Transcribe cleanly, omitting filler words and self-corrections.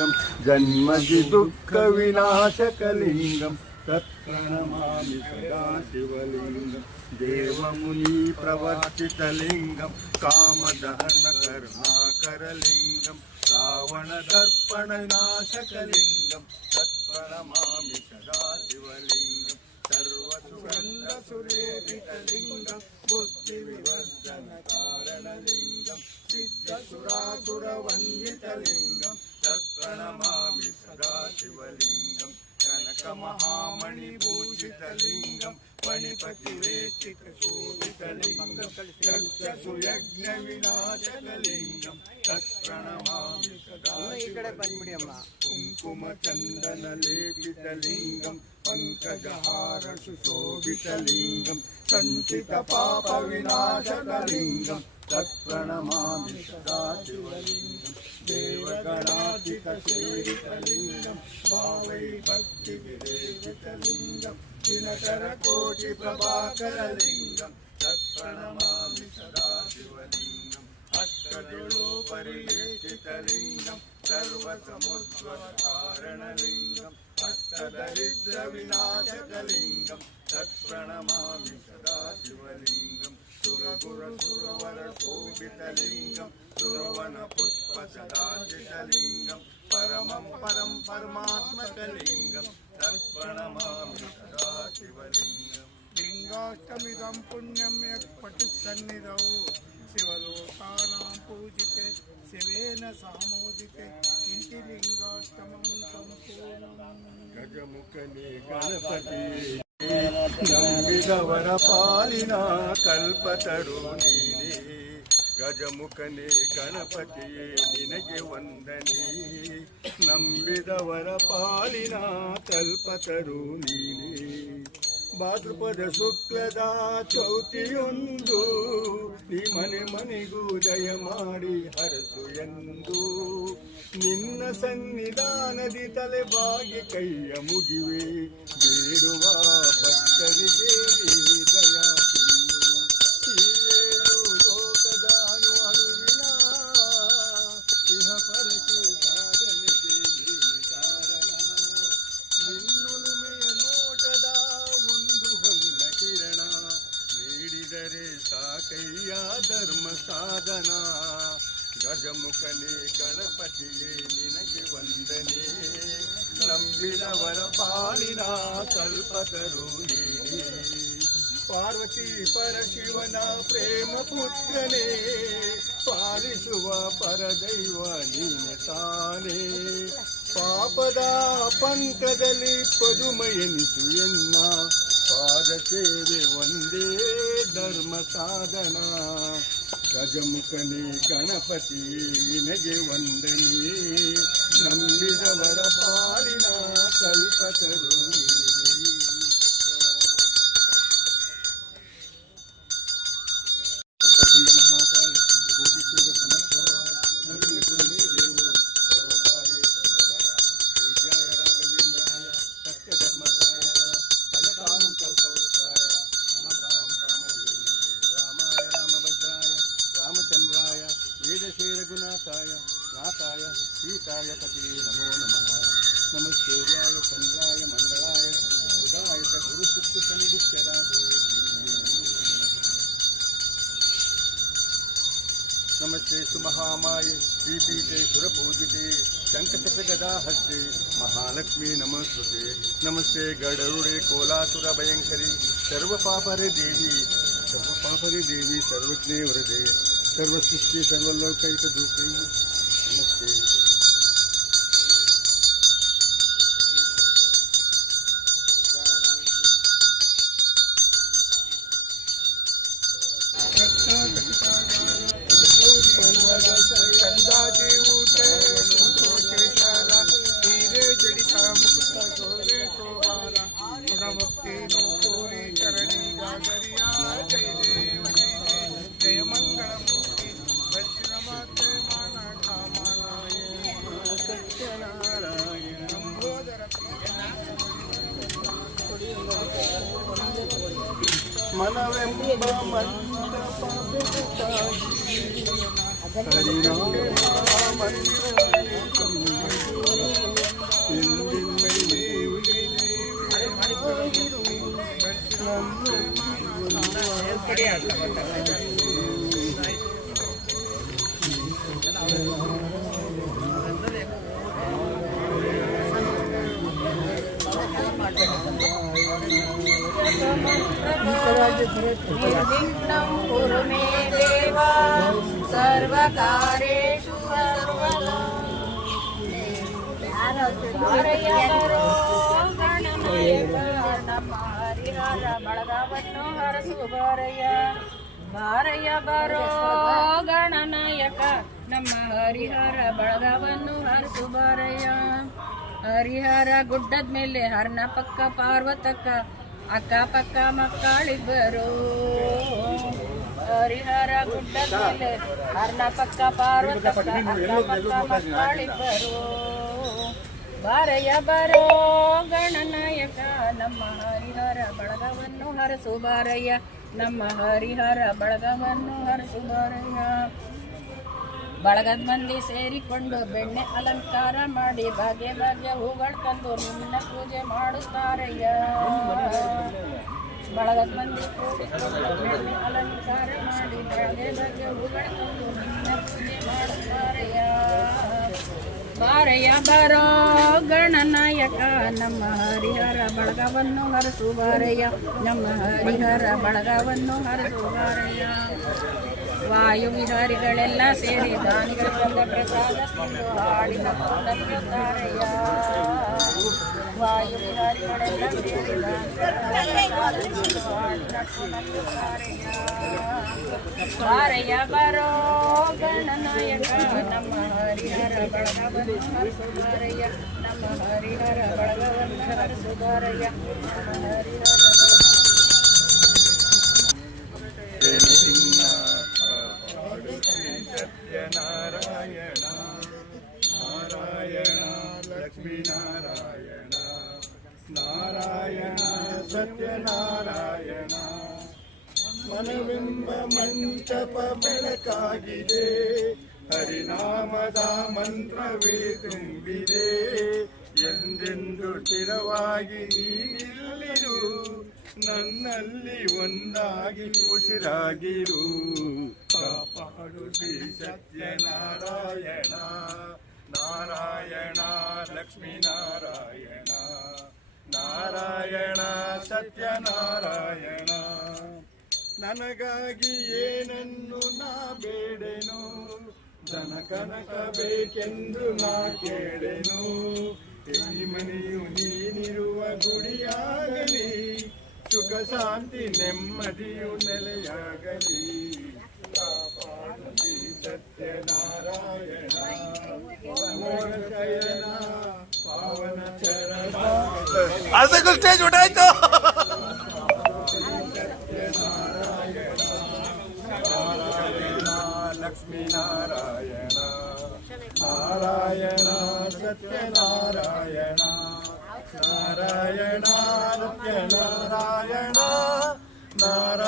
जन्मजि दुःखविनाशकलिङ्गं तत्प्रणमामि सदा शिवलिङ्गं देवमुनि प्रवर्तितलिङ्गं कामदहनकरुणाकरलिङ्गं रावणदर्पणनाशकलिङ्गं तत्प्रणमामि सदा शिवलिङ्गं सर्वसुगन्धसुरेपितलिङ्गं बुद्धिविवर्धनकारणलिङ्गं सिद्धसुरासुरवन्दितलिङ्गं तत्प्रणमामि सदा शिवलिङ्गं कनकमहामणिभूषितलिङ्गं मणिपतिवेष्टितशोभितलिङ्गं यज्ञविनाशकलिङ्गं तत्प्रणमामि सदा शिवलिङ्गं कुङ्कुमचन्दनलेपितलिङ्गं पङ्कजहारसुशोभितलिङ्गं सञ्चितपापविनाशकलिङ्गं तत्प्रणमामि सदा शिवलिङ्गं देवगणाधिकसेवितलिङ्गं भावै भक्तिविरेजितलिङ्गं दिनकरकोटिप्रभाकरलिङ्गं तत्प्रणमामि सदा शिवलिङ्गम् अष्टदिलोपरिवेष्टितलिङ्गं सर्वसमुद्भवकारणलिङ्गम् अष्टदरिद्रविनाशकलिङ्गं तत्प्रणमामि सदा शिवलिङ्गं सुरगुरसुरवरशोभितलिङ्गं सुरवनपुष्पसदाचितलिङ्गं परमं परं परमात्मकलिङ्गं तत्प्रणमामि सदा शिवलिङ्गं लिङ्गाष्टमिदं पुण्यं यः पठित्सन्निधौ शिवलोकानां पूजिते शिवेन सामोदिते इति लिङ्गाष्टमं सम्पूर्णं गजमुखने गणपति ನಂಬಿದವರ ಪಾಲಿನ ಕಲ್ಪತರು ನೀನೇ ಗಜಮುಖನೇ ಗಣಪತಿಯೇ ನಿನಗೆ ವಂದನೆ ನಂಬಿದವರ ಪಾಲಿನ ಕಲ್ಪತರು ನೀನೇ ಭಾದ್ರಪದ ಶುಕ್ಲದ ಚೌತಿಯೊಂದು ನೀ ಮನೆ ಮನೆಗೂ ದಯ ಮಾಡಿ ಹರಸು ಎಂದು ನಿನ್ನ ಸನ್ನಿಧಾನದಿ ತಲೆ ಬಾಗಿ ಕೈಯ ಮುಗಿವೆ ಬೇಡುವ ಭಕ್ತರಿಗೆ ದಯಾ ಸಿಂಧು ಈ ಏಳು ಲೋಕದ ಅಣುವಿನ ಇಹ ಪರಕ್ಕೆ ಸಾಧನೆಗೆ ನೀನೆ ಕಾರಣ ನಿನ್ನೊಲುಮೆಯ ನೋಟದ ಒಂದು ಹೊನ್ನ ಕಿರಣ ನೀಡಿದರೆ ಸಾಕಯ್ಯ ಧರ್ಮ ಸಾಧನ ಗಜಮುಖನೇ ಗಣಪತಿಯೇ ನಿನಗೆ ವಂದನೆ ನಂಬಿದವರ ಪಾಲಿನ ಕಲ್ಪತರು ನೀನೇ ಪಾರ್ವತಿ ಪರಶಿವನ ಪ್ರೇಮ ಪುತ್ರನೇ ಪಾಲಿಸುವ ಪರದೈವ ನೀನೆ ತಾನೇ ಪಾಪದ ಪಂಕದಲ್ಲಿ ಪದುಮಯನಿಸು ಎನ್ನ ಪಾದ ಸೇವೆ ಒಂದೇ ಧರ್ಮ ಸಾಧನ ಗಜಮುಖನೇ ಗಣಪತಿ ನಿನಗೆ ವಂದನೆ ನಂಬಿದವರ ಪಾಲಿನ ಕಲ್ಪತರು ಮಹಾಕಾಯ ಕೋಟಿ ಸೂರ್ಯ ಸಮರ್ಪವ ಗುರುಮೇ ದೇವೋ ಸರ್ವಕಾರ್ಯೇ ಸರ್ವದಾ ಪೂಜ್ಯಾಯ ರಾಘವೇಂದ್ರಾಯ ಸತ್ಯಧರ್ಮರಾಯ ಫಲದಾಂ ಕಲ್ಪವೃಕ್ಷಾಯ ನಮಃ ಕಾಮಧೇನವೇ ರಾಮಾಯ ರಾಮಭದ್ರಾಯ ರಾಮಚಂದ್ರಾಯ ವೇದಶೇರಗುಣಾತಾಯ ನಾಥಾಯ ಸೀತಾಯ ಪತಿಯೇ ನಮೋ ನಮಃ ನಮಃ ಸೂರ್ಯಾಯ ಚಂದ್ರಾಯ ಮಂಗಳಾಯ ಬುಧಾಯ ಚ ಗುರುಶುಕ್ರ ಶನಿಭುಷ್ಯರಾಧೋ ನಮಸ್ತೆ ಸುಮಹಾಮಾಯೆ ಶ್ರೀಪೀಠೆ ಸುರಪೂಜಿತೆ ಶಂಖಚಕ್ರಗದಾಹಸ್ತೆ ಮಹಾಲಕ್ಷ್ಮೀ ನಮಸ್ತುತೆ ನಮಸ್ತೆ ಗರುಡೆ ಕೋಲಾಸುರ ಭಯಂಕರಿ ಸರ್ವಪಾಪರೆ ದೇವಿ ಸರ್ವಜ್ಞೇ ವರದೆ ಸರ್ವಸೃಷ್ಟಿ ಸರ್ವಲೋಕೈಕದೂತೆ ನಮಸ್ತೆ मनवेंब मंडप हरिनाम मंदिर निर्विघ्नं कुरु मे देव सर्वकार्येषु सर्वदा ಬಾರಯ್ಯ ಬರೋ ಗಣನಾಯಕ ನಮ್ಮ ಹರಿಹರ ಬಳಗವನ್ನು ಹರಸು ಬಾರಯ್ಯ ಬಾರಯ್ಯ ಬರೋ ಗಣನಾಯಕ ನಮ್ಮ ಹರಿಹರ ಬಳಗವನ್ನು ಹರಸು ಬಾರಯ್ಯ ಹರಿಹರ ಗುಡ್ಡದ ಮೇಲೆ ಹರ್ನ ಪಕ್ಕ ಪಾರ್ವತಕ್ಕ ಅಕ್ಕ ಪಕ್ಕ ಮಕ್ಕಳಿಬ್ಬರು ಹರಿಹರ ಗುಡ್ಡದ ಮೇಲೆ ಹರ್ನ ಪಕ್ಕ ಪಾರ್ವತಕ್ಕ ಅಕ್ಕ ಪಕ್ಕ ಮಕ್ಕಳಿಬ್ಬರು ಬಾರಯ್ಯ ಬರೋ ಗಣನಾಯಕ ನಮ್ಮ ಹರಿಹರ ಬಳಗವನ್ನು ಹರಸು ಬಾರಯ್ಯ ನಮ್ಮ ಹರಿಹರ ಬಳಗವನ್ನು ಹರಸು ಬಾರಯ್ಯ ಬಳಗದ ಮಂದಿ ಸೇರಿಕೊಂಡು ಬೆಣ್ಣೆ ಅಲಂಕಾರ ಮಾಡಿ ಭಾಗ್ಯ ಭಾಗ್ಯ ಹೂಗಳು ತಂದು ನಿನ್ನ ಪೂಜೆ ಮಾಡುತ್ತಾರಯ್ಯ ಬಳಗದ ಮಂದಿ ಕೂಡಿಕೊಂಡು ಬೆಣ್ಣೆ ಅಲಂಕಾರ ಮಾಡಿ ಭಾಗ್ಯ ಭಾಗ್ಯ ಹೂಗಳು ತಂದು ನಿನ್ನ ಪೂಜೆ ಮಾಡುತ್ತಾರಯ್ಯ ಬಾರಯ್ಯ ಬರೋ ಗಣನಾಯಕ ನಮ್ಮ ಹರಿಹರ ಬಳಗವನ್ನು ಹರಸು ಬಾರಯ್ಯ ನಮ್ಮ ಹರಿಹರ ಬಳಗವನ್ನು ಹರಸು ಬಾರಯ್ಯ ವಾಯು ವಿಹಾರಿಗಳೆಲ್ಲ ಸೇರಿ ದಾನಿಗಳ ತಂದ ಪ್ರಸಾದ ತಿಂದು ಹಾಡಿದ ನಗುತ್ತಾರಯ್ಯ ವಾಯು ವಿಹಾರಿಗಳೆಲ್ಲ ಸೇರಿ ಬಾರಯ್ಯ ಬರೋ ಗಣನಾಯಕ ನಮ್ಮ ಹರಿಹರ ಬಳಗವನ್ನು ಹರಸು ಬಾರಯ್ಯ ನಮ್ಮ ಹರಿಹರ ಬಳಗವನ್ನು ಹರಸು ಬಾರಯ್ಯ ನಮ್ಮ ಹರಿಹರ ಸತ್ಯನಾರಾಯಣ ನಾರಾಯಣ ಲಕ್ಷ್ಮೀನಾರಾಯಣ ನಾರಾಯಣ ಸತ್ಯನಾರಾಯಣ ಮನವೆಂಬ ಮಂಟಪ ಬೆಳಕಾಗಿದೆ ಹರಿನಾಮದ ಮಂತ್ರವೇ ತುಂಬಿದೆ ಎಂದೆಂದು ಸ್ಥಿರವಾಗಿ ನೀನಿಲ್ಲಿರು ನನ್ನಲ್ಲಿ ಒಂದಾಗಿ ಉಸಿರಾಗಿರು ಕಾಪಾಡು ಶ್ರೀ ಸತ್ಯನಾರಾಯಣ ನಾರಾಯಣ ಲಕ್ಷ್ಮೀನಾರಾಯಣ ನಾರಾಯಣ ಸತ್ಯನಾರಾಯಣ ನನಗಾಗಿ ಏನನ್ನು ನಾ ಬೇಡೆನು ಧನ ಕನಕ ಬೇಕೆಂದು ನಾ ಕೇಳೆನು ಈ ಮನೆಯು ನೀನಿರುವ ಗುಡಿಯಾಗಲಿ ಸುಖ ಶಾಂತಿ ನೆಮ್ಮದಿಯು ನೆಲೆಯಾಗಲಿ ಕಾಪಾಡು ಶ್ರೀ ಸತ್ಯನಾರಾಯಣ ಶಯನ ಪಾವನ ಚರಣ ಸ್ಟೇಜ್ ಉಂಟಾಯ್ತು ಸತ್ಯನಾರಾಯಣ ನಾರಾಯಣ ಲಕ್ಷ್ಮೀನಾರಾಯಣ ನಾರಾಯಣ ಸತ್ಯನಾರಾಯಣ ನಾರಾಯಣ ಸತ್ಯನಾರಾಯಣ ನಾರಾಯಣ